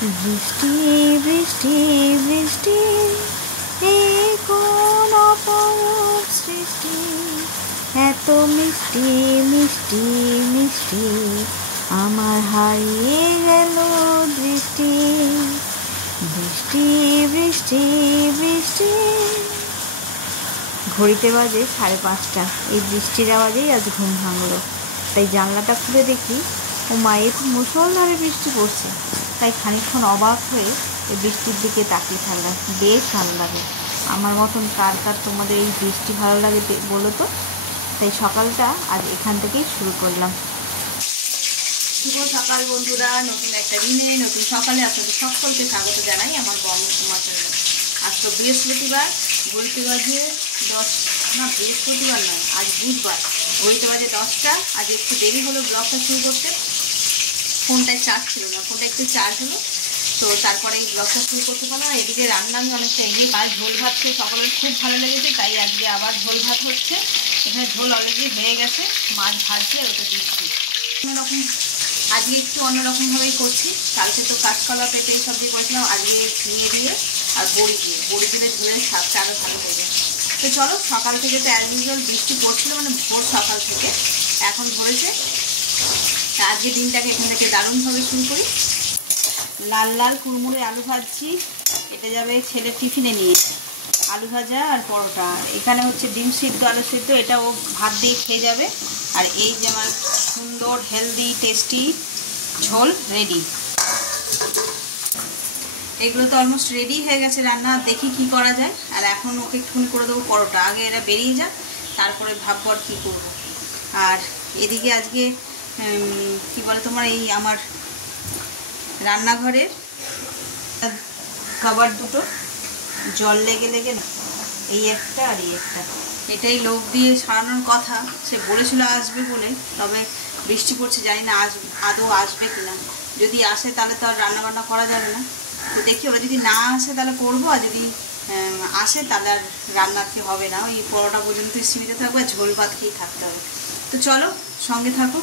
বৃষ্টি বৃষ্টি বৃষ্টি এই কোন অপরূপ সৃষ্টি, এত মিষ্টি মিষ্টি মিষ্টি আমার হারিয়ে গেল দৃষ্টি। বৃষ্টি বৃষ্টি বৃষ্টি। ঘড়িতে বাজে 5:30। এই বৃষ্টির আওয়াজেই আজ ঘুম ভাঙলো। তাই জানলাটা খুলে দেখি ও মায়ের মুষলধারে বৃষ্টি পড়ছে। তাই খানিকক্ষণ অবাক হয়ে এই বৃষ্টির দিকে তাকিয়ে থাকলাম। বেশ ভালো লাগে। আমার মতন কার কার তোমাদের এই বৃষ্টি ভালো লাগে বলো তো। তাই সকালটা আজ এখান থেকেই শুরু করলাম। শুভ সকাল বন্ধুরা, নতুন একটা দিনে নতুন সকালে আপনাদের সকলকে স্বাগত জানাই আমার বর্ণকুমা চ্যানেলে। আজ তো বৃহস্পতিবার, ঘড়িতে বাজে 10, না বৃহস্পতিবার নয়, আজ বুধবার, ঘড়িতে বাজে 10টা। আজ একটু দেরি হলো ব্লগটা শুরু করতে। ফোনটায় চার্জ ছিল না, ফোনটা একটু চার্জ হলো, তো তারপরে এই ব্লগটা শুরু করতে পারলাম। আর এদিকে রান্না আমি অনেকটা এগিয়ে, আর ঝোল ভাত খেয়ে সকলের খুব ভালো লেগেছে, তাই আজকে আবার ঝোল ভাত হচ্ছে। এখানে ঝোল অলরেডি হয়ে গেছে, মাছ ভাজছে আর ওটা দিচ্ছি। অন্যরকম আজকে একটু অন্যরকমভাবেই করছি। কালকে তো কাঁচকলা পেঁপে এই সব দিয়ে করেছিলাম, আজকে ঝিঙে দিয়ে আর বড়ি দিলে ঝোলের স্বাদটা আরও ভালো হয়ে যায়। তো চলো, সকাল থেকে তো অ্যাজ ইউজুয়াল বৃষ্টি পড়ছিল, মানে ভোর সকাল থেকে এখন ধরেছে। আজকে দিনটাকে এখান থেকে দারুণভাবে শুরু করি। লাল লাল কুড়মুড়ে আলু ভাজছি, এটা যাবে ছেলের টিফিনে নিয়ে। আলু ভাজা আর পরোটা। এখানে হচ্ছে ডিম সিদ্ধ, আলু সিদ্ধ, এটা ও ভাত দিয়ে খেয়ে যাবে। আর এই যে আমার সুন্দর হেলদি টেস্টি ঝোল রেডি। এগুলো তো অলমোস্ট রেডি হয়ে গেছে রান্না। দেখি কি করা যায়। আর এখন ওকে একটুখানি করে দেবো পরোটা। আগে এরা বেরিয়ে যাক, তারপরে ভাববো আর কী করবো। আর এদিকে আজকে কি বলে তোমার, এই আমার রান্নাঘরের কভার দুটো জল লেগে লেগে না, এই একটা আর এই একটা, এটাই লোক দিয়ে সারানোর কথা। সে বলেছিল আসবে বলে, তবে বৃষ্টি পড়ছে, জানি না আদৌ আসবে কিনা। যদি আসে তাহলে তো আর রান্নাবান্না করা যাবে না। তো দেখি, ওরা যদি না আসে তাহলে করবো, আর যদি আসে তাহলে আর রান্না কি হবে না। ওই পরোটা পর্যন্তই সীমিত থাকবে, আর ঝোল ভাত খেয়েই থাকতে হবে। তো চলো, সঙ্গে থাকো।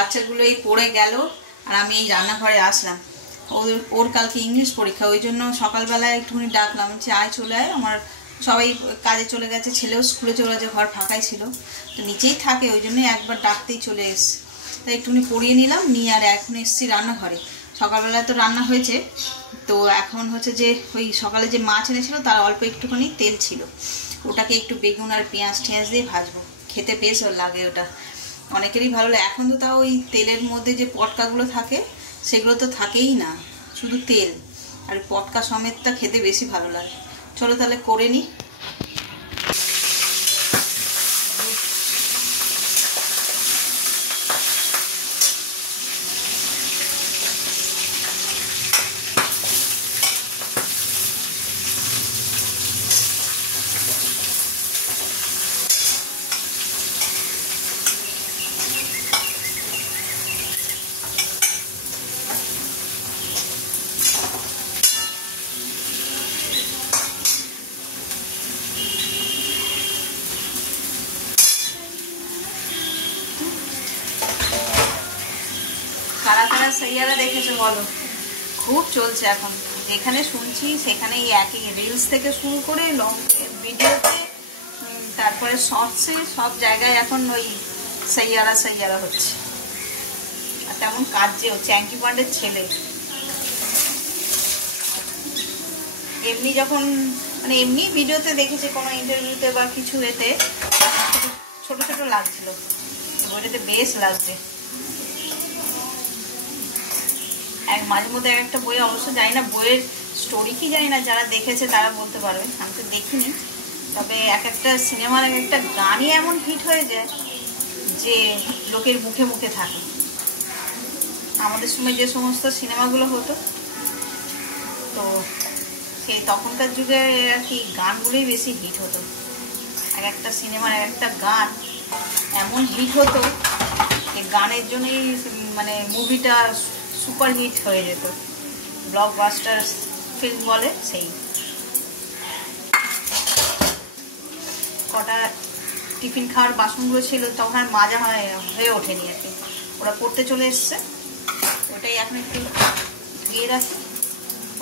বাচ্চাগুলো এই পড়ে গেল, আর আমি এই রান্নাঘরে আসলাম। ওর কালকে ইংলিশ পরীক্ষা, ওই জন্য সকালবেলায় একটুখানি ডাকলাম, যে আয় চলে আয়। আমার সবাই কাজে চলে গেছে, ছেলেও স্কুলে চলে গেছে, ঘর ফাঁকাই ছিল, তো নিচেই থাকে, ওই জন্যই একবার ডাকতেই চলে এসছি। তাই একটুখানি পড়িয়ে নিলাম, নিয়ে আর এখন এসছি রান্নাঘরে। সকালবেলায় তো রান্না হয়েছে, তো এখন হচ্ছে যে ওই সকালে যে মাছ এনেছিল তার অল্প একটুখানি তেল ছিল, ওটাকে একটু বেগুন আর পেঁয়াজ দিয়ে ভাজবো। খেতে বেশ লাগে ওটা, অনেকেরই ভালো লাগে। এখন তো তাও ওই তেলের মধ্যে যে পটকাগুলো থাকে সেগুলো তো থাকেই না, শুধু তেল আর পটকা সমেতটা খেতে বেশি ভালো লাগে। চলো তাহলে করে নিই। কারা কারা সাইয়ারা দেখেছো বলো? খুব চলছে এখন, যেখানে শুনছি সেখানে এই একই রিলস থেকে শুরু করে লং ভিডিওতে, তারপরে শর্টসে, সব জায়গায় এখন ওই সাইয়ারা হচ্ছে। আর তেমন কাজ যে হচ্ছে, অ্যাঙ্কি পান্ডের ছেলে। এমনি যখন মানে এমনি ভিডিওতে দেখেছি, কোনো ইন্টারভিউতে বা কিছু এতে ছোট ছোট লাগছিল, বইটাতে বেশ লাগছে। মাঝে মধ্যে একটা বই অবশ্য জানি না বইয়ের স্টোরি কি জানি না, যারা দেখেছে তারা বলতে পারবে, আমি তো দেখিনি। তবে এক একটা সিনেমার এক একটা গানই এমন হিট হয়ে যায় যে লোকের মুখে মুখে থাকে। আমাদের সময় যে সমস্ত সিনেমাগুলো হতো, তো সেই তখনকার যুগে আর কি গানগুলোই বেশি হিট হতো। এক একটা সিনেমার এক একটা গান এমন হিট হতো যে গানের জন্যই মানে মুভিটা সুপার হিট হয়ে যেত, ব্লকবাস্টার ফিল্ম বলে সেই। কটা টিফিন খাওয়ার বাসনগুলো ছিল তখন আর মাজা হয়ে ওঠেনি আর কি, ওরা করতে চলে এসছে। ওটাই এখন একটু ধুয়ে রাখি,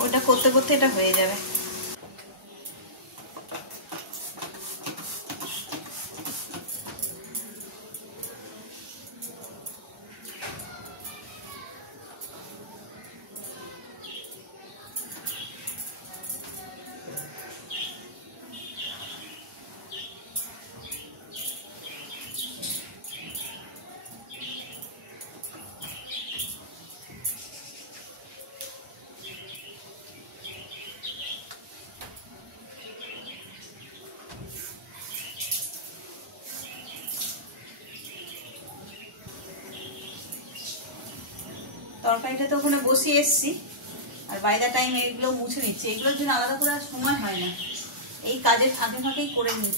ওটা করতে করতে এটা হয়ে যাবে। তরকারিটা তো ওখানে বসিয়ে এসছি, আর বাই দ্য টাইম এইগুলো মুছে নিচ্ছি। এগুলোর জন্য আলাদা করে আর সময় হয় না, এই কাজের ফাঁকে ফাঁকেই করে নিই।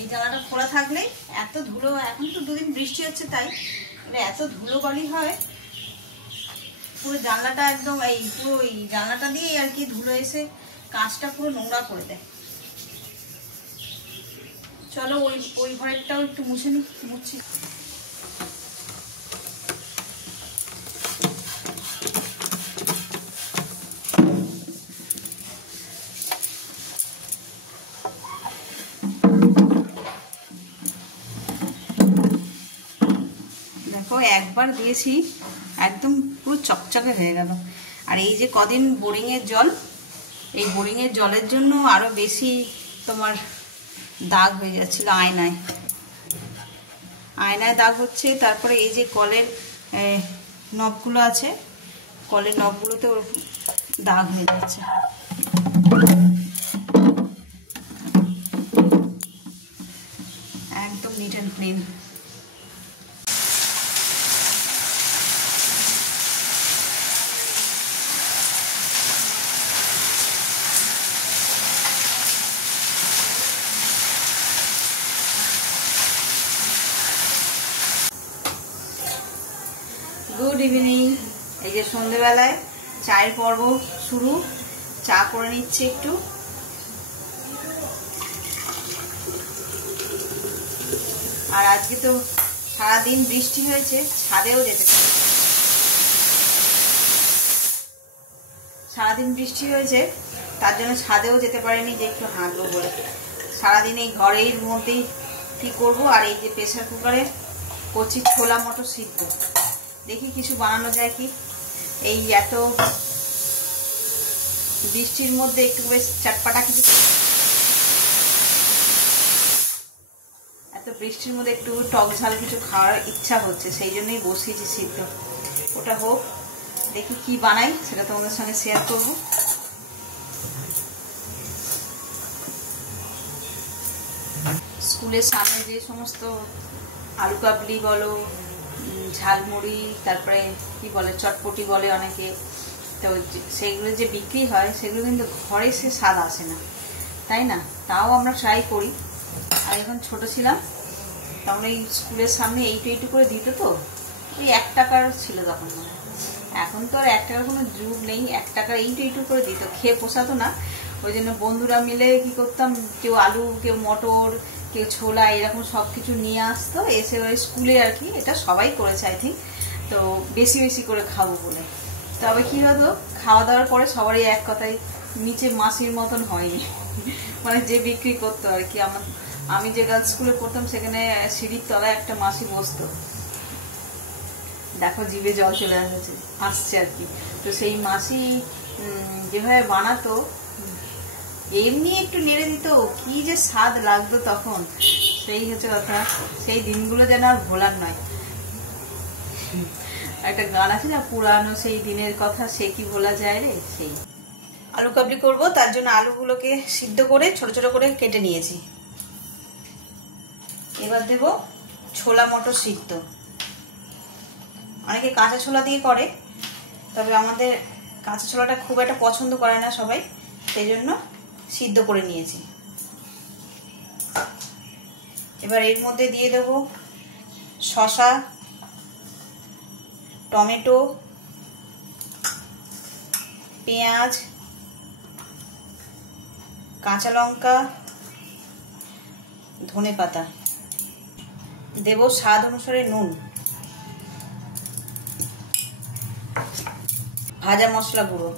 এই জায়গাটা খোলা থাকলে এত ধুলো, এখন তো দুদিন বৃষ্টি হচ্ছে তাই এত ধুলো বালি হয়, পুরো জানলাটা একদম পুরো এই জানলাটা দিয়েই আর কি ধুলো এসে কাঁচটা পুরো নোংরা করে দেয়। চলো ওই ঘরেরটাও একটু মুছছি। একবার দিয়েছি একদম পুরো চকচকে হয়ে গেল। আর এই যে কদিন বোরিংয়ের জল, এই বোরিংয়ের জলের জন্য আরো বেশি তোমার দাগ হয়ে যাচ্ছিল, আয়নায় দাগ হচ্ছে। তারপরে এই যে কলের নবগুলো আছে, কলের নবগুলোতে দাগ হয়ে যাচ্ছে। একদম neat and clean. Good evening. এই যে সন্ধ্যেবেলায় চায়ের পর্ব শুরু, চা করে নিচ্ছে একটু। আর আজকে তো সারাদিন বৃষ্টি হয়েছে, ছাদেও যেতে পারি, সারাদিন বৃষ্টি হয়েছে তার জন্য ছাদেও যেতে পারিনি যে একটু হাঁটবো বলে। সারাদিন এই ঘরের মধ্যেই কি করব। আর এই যে প্রেসার কুকারে করছি ছোলা মটর সিদ্ধ, দেখি কিছু বানানো যায় কি। এই এত বৃষ্টির মধ্যে একটু বেশ চটপাটা কিছু, এত বৃষ্টির মধ্যে একটু টক ঝাল কিছু খাওয়ার ইচ্ছা হচ্ছে, সেই জন্যই বসিয়েছি সিদ্ধ। ওটা হোক, দেখি কি বানাই সেটা তোমাদের সঙ্গে শেয়ার করব। স্কুলের সামনে যে সমস্ত আলু কাবলি বলো, ঝালমুড়ি, তারপরে কি বলে চটপটি বলে অনেকে, তো সেগুলো যে বিক্রি হয় সেগুলো কিন্তু ঘরে সে স্বাদ আসে না, তাই না? তাও আমরা ট্রাই করি। আর এখন ছোট ছিলাম তখন এই স্কুলের সামনে এইটু করে দিত, তো ওই 1 টাকার ছিল তখন। এখন তো আর 1 টাকার কোনো যুগ নেই, 1 টাকার এইটু করে দিত, খেয়ে পোষাতো না। ওই জন্য বন্ধুরা মিলে কি করতাম, কেউ আলু, কেউ মটর, কেউ ছোলা, এরকম সব কিছু নিয়ে আসতো, এসে ওই স্কুলে আর কি, এটা সবাই করেছে আই থিঙ্ক, তো বেশি বেশি করে খাবো বলে। তবে কি হতো, খাওয়া দাওয়ার পরে সবারই এক কথায় নিচে মাসির মতন হয়নি, মানে যে বিক্রি করতো আর কি। আমি যে গার্লস স্কুলে পড়তাম সেখানে সিঁড়ির তলায় একটা মাসি বসতো, দেখো জিভে জল চলে আসছে আর কি। তো সেই মাসি যেভাবে বানাতো এমনি একটু নেড়ে দিত, কি যে স্বাদ লাগতো তখন, সেই হচ্ছে কথা। সেই দিনগুলো যেন আর ভোলার নয়। একটা গান আছে না, পুরানো সেই দিনের কথা, সে কি ভোলা যায় রে। সেই আলু কাবলি করব, তার জন্য আলুগুলোকে সিদ্ধ করে ছোট ছোট করে কেটে নিয়েছি। এবার দেব ছোলা মটর সিদ্ধ। অনেকে কাঁচা ছোলা দিয়ে করে, তবে আমাদের কাঁচা ছোলাটা খুব একটা পছন্দ করে না সবাই, সেই জন্য সিদ্ধ করে নিয়েছি। এবার এর মধ্যে দিয়ে দেব শসা, টমেটো, পেঁয়াজ, কাঁচা লঙ্কা, ধনেপাতা, দেব স্বাদ অনুসারে নুন, ভাজা মশলা গুঁড়ো,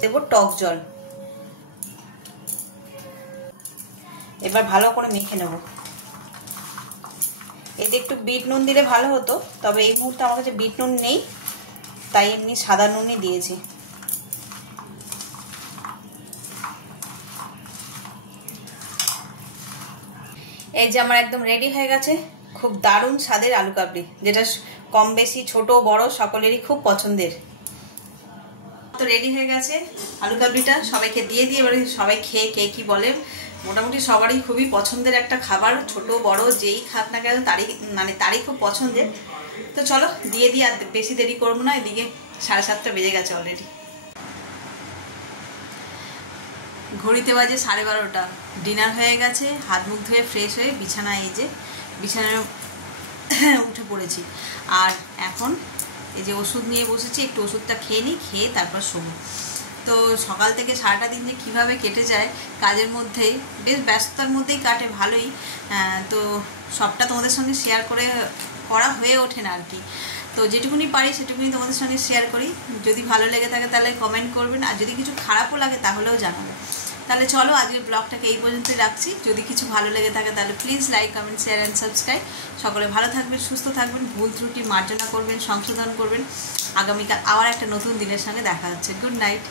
দেব টক জল। এবার ভালো করে মেখে নেব। এতে একটু বিট নুন দিলে ভালো হতো, তবে এই মুহূর্তে আমার কাছে বিট নুন নেই, তাই এমনি সাদা নুনই দিয়েছি। এই যে আমার একদম রেডি হয়ে গেছে খুব দারুণ স্বাদের আলু কাবলি, যেটা কম বেশি ছোট বড় সকলেরই খুব পছন্দের। তো রেডি হয়ে গেছে আলু কাবলিটা, সবাইকে দিয়ে দিয়ে এবারে সবাই খেয়ে কে কি বলে। মোটামুটি সবারই খুবই পছন্দের একটা খাবার, ছোট বড় যেই খাক না কেন তারই খুব পছন্দের। তো চলো দিয়ে দিই, আর বেশি দেরি করবো না। এদিকে 7:30 বেজে গেছে অলরেডি, ঘড়িতে বাজে 12:30। ডিনার হয়ে গেছে, হাত মুখ ধুয়ে ফ্রেশ হয়ে বিছানায়, এই যে বিছানায় উঠে পড়েছি। আর এখন এই যে ওষুধ নিয়ে বসেছি, একটু ওষুধটা খেয়ে নিই, খেয়ে তারপর শোবো। তো সকাল থেকে সারাটা দিন যে কীভাবে কেটে যায় কাজের মধ্যেই, বেশ ব্যস্ততার মধ্যেই কাটে ভালোই। তো সবটা তোমাদের সঙ্গে শেয়ার করা হয়ে ওঠে না আর কি। তো যেটুকুনি পারি সেটুকুনি তোমাদের সঙ্গে শেয়ার করি। যদি ভালো লেগে থাকে তাহলে কমেন্ট করবেন, আর যদি কিছু খারাপও লাগে তাহলেও জানাবেন। তাহলে চলো আজকের ব্লগটাকে এই পর্যন্তই রাখছি। যদি কিছু ভালো লেগে থাকে তাহলে please like, comment, share and subscribe. সকলে ভালো থাকবেন, সুস্থ থাকবেন, ভুল ত্রুটি মার্জনা করবেন, সংশোধন করবেন। আগামীকাল আবার একটা নতুন দিনের সঙ্গে দেখা হচ্ছে। Good night.